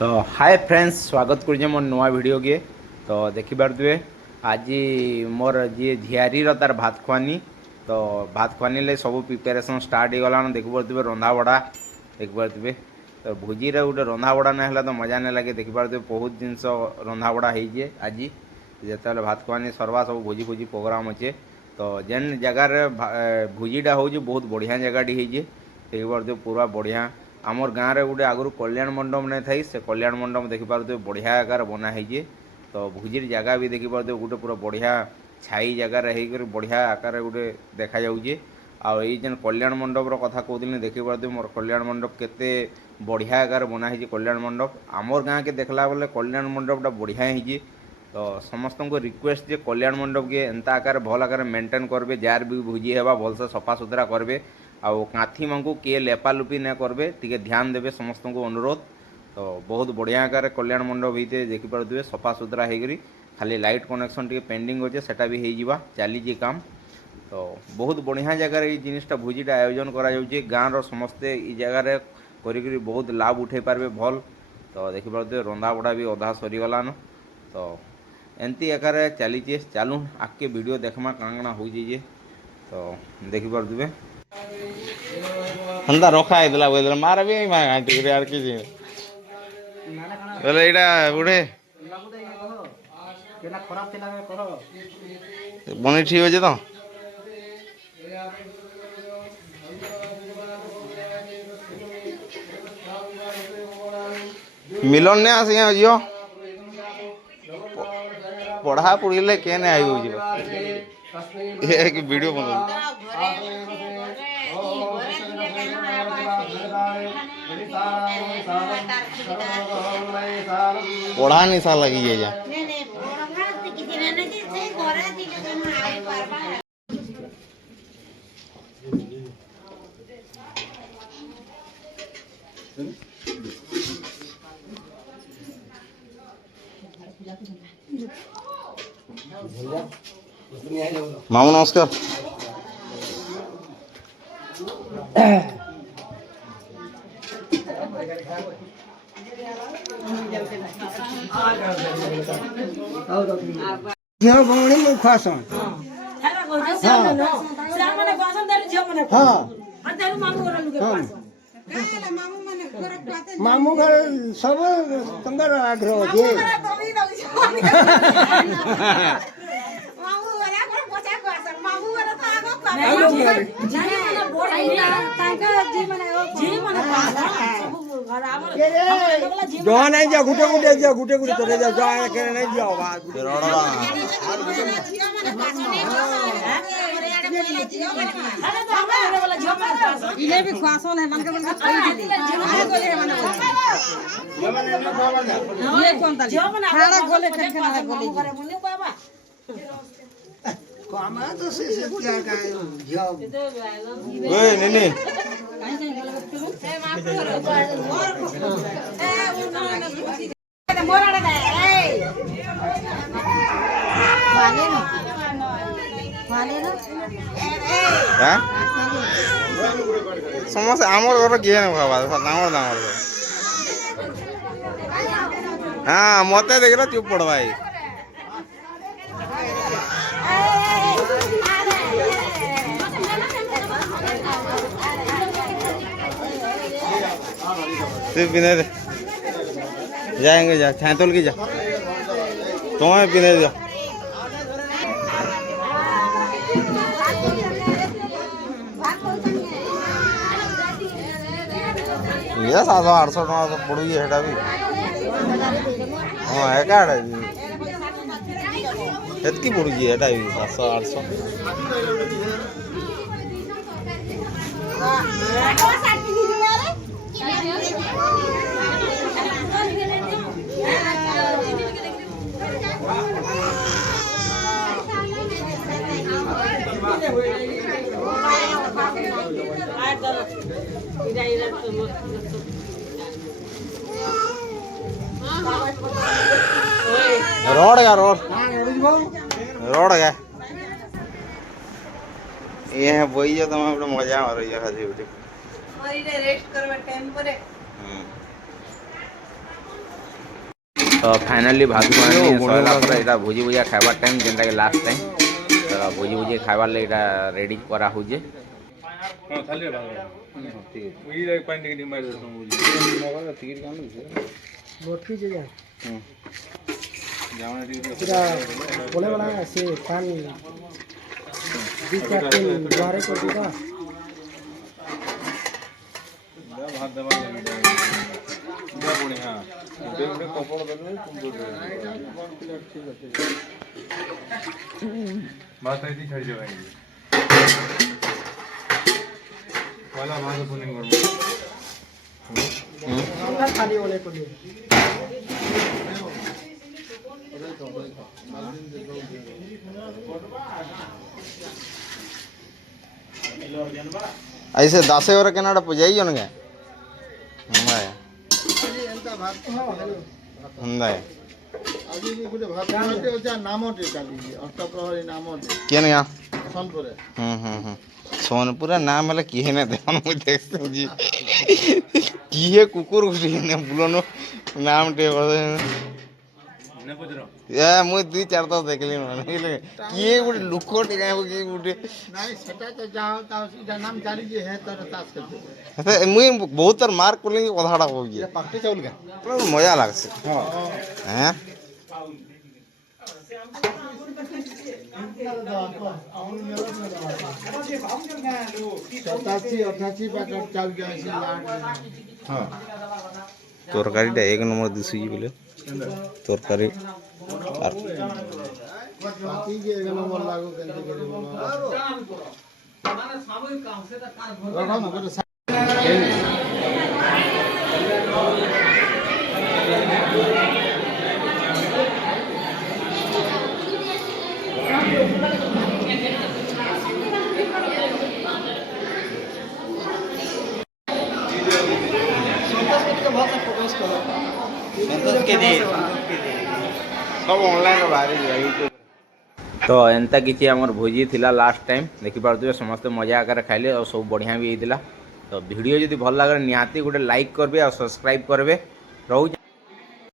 तो hi friends स्वागत कर मोर नुआ वीडियो के तो देखी पारे आज मोर जी झियारी तार भात खुआनी तो भात खुआनी ले सब प्रिपेरेसन स्टार्ट हो गलान देखी पारे रंधा बड़ा देखी पारे तो भोजी गोटे रंधा बड़ा ना तो मजा नहीं लगे देखी पारे बहुत जिनस रंधा बड़ा होजे आज जिते भात खुआनी सरवा सब भोजी भोजी प्रोग्राम अच्छे तो जेन जगार भोजीटा हो बहुत बढ़िया जगह देखी पारे पूरा बढ़िया आमर गाँव में गोटे आगुरी कल्याण मंडप नहीं थी से कल्याण मंडप देखिपे बढ़िया आकार बनाई तो भोजी जगह भी देखिपे गोटे पूरा बढ़िया छाई जगार हो बढ़िया आकार गोटे देखा जाऊे आई जेन कल्याण मंडपर कथा कहते देखिपे मोर कल्याण मंडप केते बढ़िया आकार बनाई कल्याण मंडप आमर गाँव के देखला बेले कल्याण मंडपटा बढ़िया हो तो समस्त को रिक्वेस्ट जे कल्याण मंडप के एंता आकार भल आकार मेंटेन करबे जार भी भोजी हेबा भलसे सफा सुतरा करबे आउ काथी मानू किए लेपालुपी न करेंगे टी ध्यान देवे समस्त को अनुरोध तो बहुत बढ़िया आकार कल्याण मंडप होते देखिपे सफा सुतरा होकर खाली लाइट कनेक्शन टी पेंडिंग अच्छे सेटा भी हो चली काम तो बहुत बढ़िया जगार ये जिनटा भोजीटा आयोजन कर गाँव समस्ते ये जगार कर बहुत लाभ उठे पारे भल तो देखिपे रंधा बड़ा भी अधा सरीगलान तो एमती आकार चली चलू आगे वीडियो देखमा काଣା हो तो देखिपे हंदा रखा है बोले मार भी घाटी यार कि बोले यहाँ बुढ़े बनी ठीक अच्छे तो मिलन ने आस झील पढ़ा पढ़ी के आई वीडियो बना पढ़ा निशा लगी है जा मामू नमस्कार झियो भौणी मु खासन मामू घर सब तंगर आग्रह जे जो नहीं जा गुटे गुटे चले जा जा के नहीं जाओ बात इले भी खासन है मन के खाई दिली ये कौन था खाना गोले खाना गोले कामा तो से क्या का जॉब ओए ननी समस्या आमर घर किए ना खावा डांगर डांगर हाँ मत देख चुप पड़ भाई पिने दे जाएंगे जा छातुल की जा तुम्हें पिने दे ये 700-800 टका पड़ू है भी हाँ है क्या एतकी पड़ू है 700-800 रोड का रोड का ये है वही जो तुम अपने मजा आ रही है खाली बेटे रेस्ट करवा टाइम पर तो फाइनाली भात खानी सरला पर यहाँ भोजी भुजिया खाइबार टाइम जेनटा कि लास्ट टाइम तो भोजी भुजी खाइबार लगे यहाँ रेडी करा होजे बोले वाला से कान बीच का तीन द्वारे को दीदा भात देवा बढ़िया कपड़ भात ऐसी छड़ जाएंगे वाला भात पुनिंग खाली होने को लिए ऐसे 10 और केनाडा पुजाई होनगे सोनपुर नाम है किए ने देवन मुझे देखते जी किए कुकुर ने बुलोनो नाम टे या मुझे 2-4 तो देखली माने किए गुटे लुको टे गाय कि गुटे नहीं सेटा तो जाओ ता सीधा नाम जानी जे है तर तास कर दे मुझे बहुत तर मार्क कोलिंग कथाडा हो गया पाकटे चावल का मजा लागছে हैं তরকারিটা এক নম্বর দিছি বলে তরকারি আর सब ऑनलाइन बाहर यूट्यूब तो एंता किसी आमर भोजी थिला लास्ट टाइम देखि पारुथबे समस्त मजा आकर खाइले और सब बढ़िया भी होइतिला तो वीडियो जदि भल लागे निहाती गोटे लाइक करबे और सब्सक्राइब करबे रहू।